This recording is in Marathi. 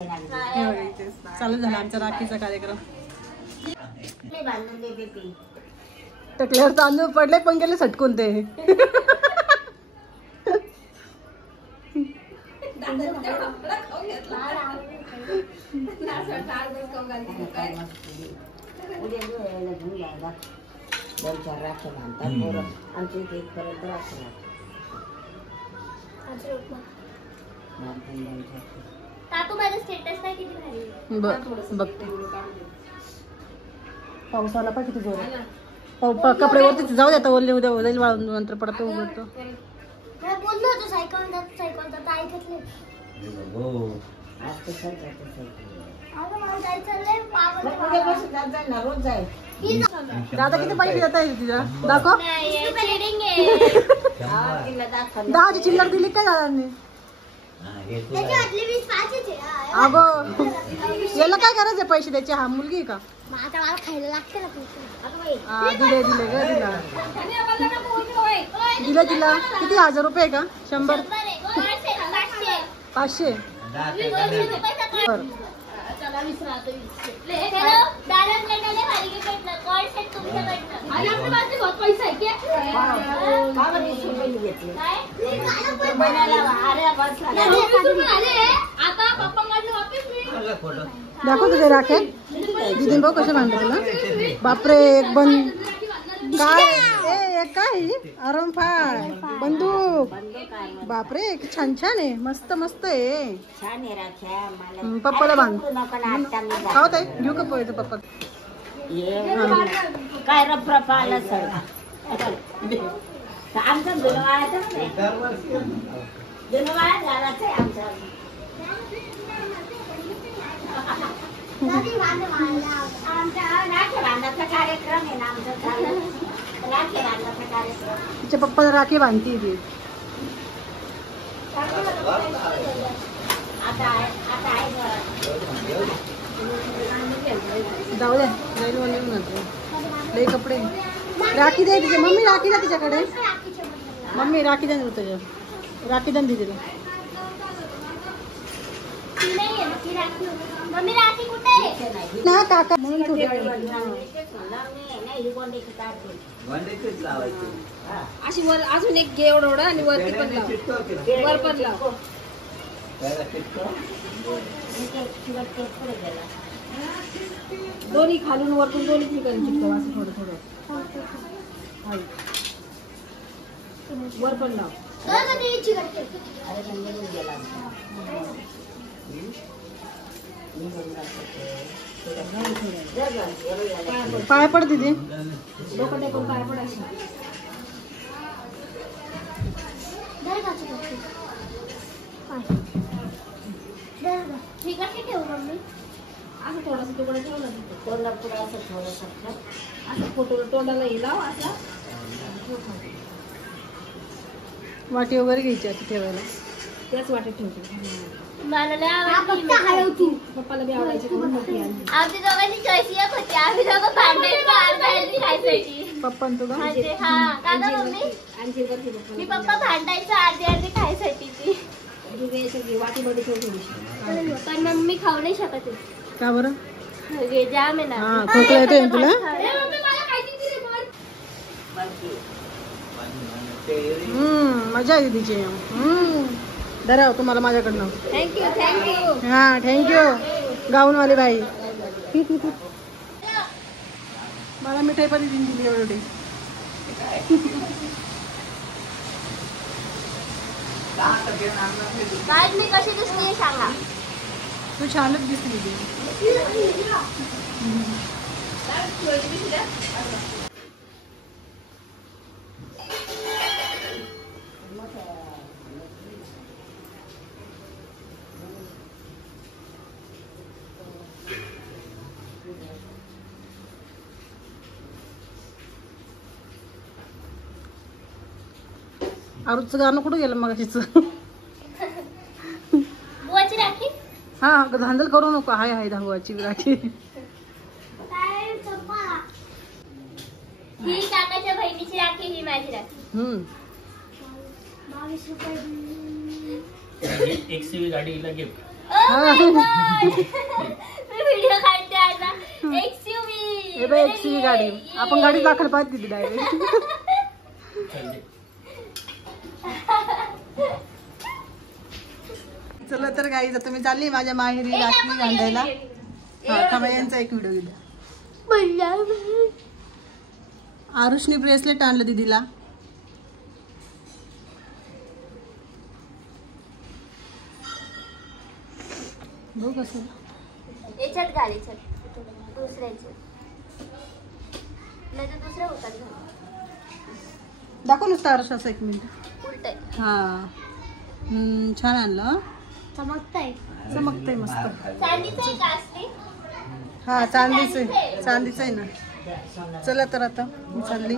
चालू झाला आमचा राखीचा कार्यक्रम. टकल्यावर तांदूळ पडले पण गेले सटकून ते. बघते पाऊस आला पण किती जोर. कपडे वरती जाऊ द्या, ओले उद्या जाईल वाळून, नंतर पडतो उघडतो. दादा किती पैसे देत आहे तिला दाखव. 10ची चिल्लर दिली काय दादांनी? अगो याला काय करायचं पैसे द्यायचे? हा मुलगी आहे का? दिले दिले ग दिला दिला. किती 1000 रुपये का? 100 500 दाखव तुझे राखे दिदी भाऊ कशा बांधले तुला. बापरे एक बंद काय काय आरम बंदूक. बापरे छान छान आहे, मस्त मस्त आहे. पप्पाला बांध खावत आहे. घेऊ का पोहायचं पप्पा? काय रप आला सर आमचा जुनवाळ्यातच नाही. जुनवाळ्यात घालायचं आहे आमचा. राखी बांधाचा कार्यक्रम आहे ना आमचा. राखी बांधाचा कार्यक्रम. तिच्या पप्पाला राखी बांधती ती. जाऊ द्या लई कपडे. राखी दे तिच्या मम्मी, राखी द्या तिच्याकडे. मम्मी राखी द्या तुझ्या, राखी द्या दिदीला. ना काका म्हणून अशी वर अजून एक घे एवढं आणि वरती पण लाव, वर पण लाव. दोन्ही खालून वरतून दोन्ही ठिकाणी चिटकव असं थोडं थोडं. वर पण लाव. पाय पड दीदी. डोकं टेकून पाय पडायचं. असं थोडंसं तुकडं ठेवलं तोंडा पुढे असं थोडंसं असं फोटो तोंडाला हे लाव असं. वाटी वगैरे घ्यायची असं ठेवायला. त्याच वाटेत ठेवतो. पप्पाला बी आवडायची. आमची दोघांची चॉईस एक होती. आम्ही दोघं भांडायचं खायसाठी. पप्पा तुला मी पप्पा भांडायचं अर्धी खायसाठी ती वाटीमध्ये ठेवतो. पण मम्मी खाऊ नाही शकत. का बरं? जाम आहे ना. हा खोकला येतोय तुला. मजा आहे दीदीची. धरा तुम्हाला माझ्याकडनं. Thank you thank you. हा थँक्यू गाऊनवाली बाई. मला मिठाई पण दिली एवढी. काय मी कशी दिसते सांगा. तू छानच दिसली. आरुचं गाणं कुठं गेलं मग अशीच. बुवाची राखी. हा धांदल करू नको. हाय हाय धावाची राखी. ही काकाच्या बहिणीची राखी, ही माझी राखी. 22 रुपये एक सीवी गाडीला गिफ्ट. व्हिडिओ काढते आता. XUV. हे बघ XUV गाडी. आपण गाडी दाखल पाहत दिली डायरेक्ट. चला तर गाईज आता मी चालली माझ्या माहेरी राखी बांधायला. थांबा यांचा एक व्हिडिओ घेऊया. आरुषने ब्रेसलेट आणलं दीदीला. बघ कसं याच्यात घाल याच्यात दुसऱ्याच्यात नाही तर दुसऱ्या होतात घाल. दाखव नुसतं आरुष असं 1 मिनिट. उलट आहे. हा छान आणलं. चमकतंय चमकतंय मस्त. चांदीचं आहे का असली? हा चांदीचं आहे ना. चला तर आता मी चालली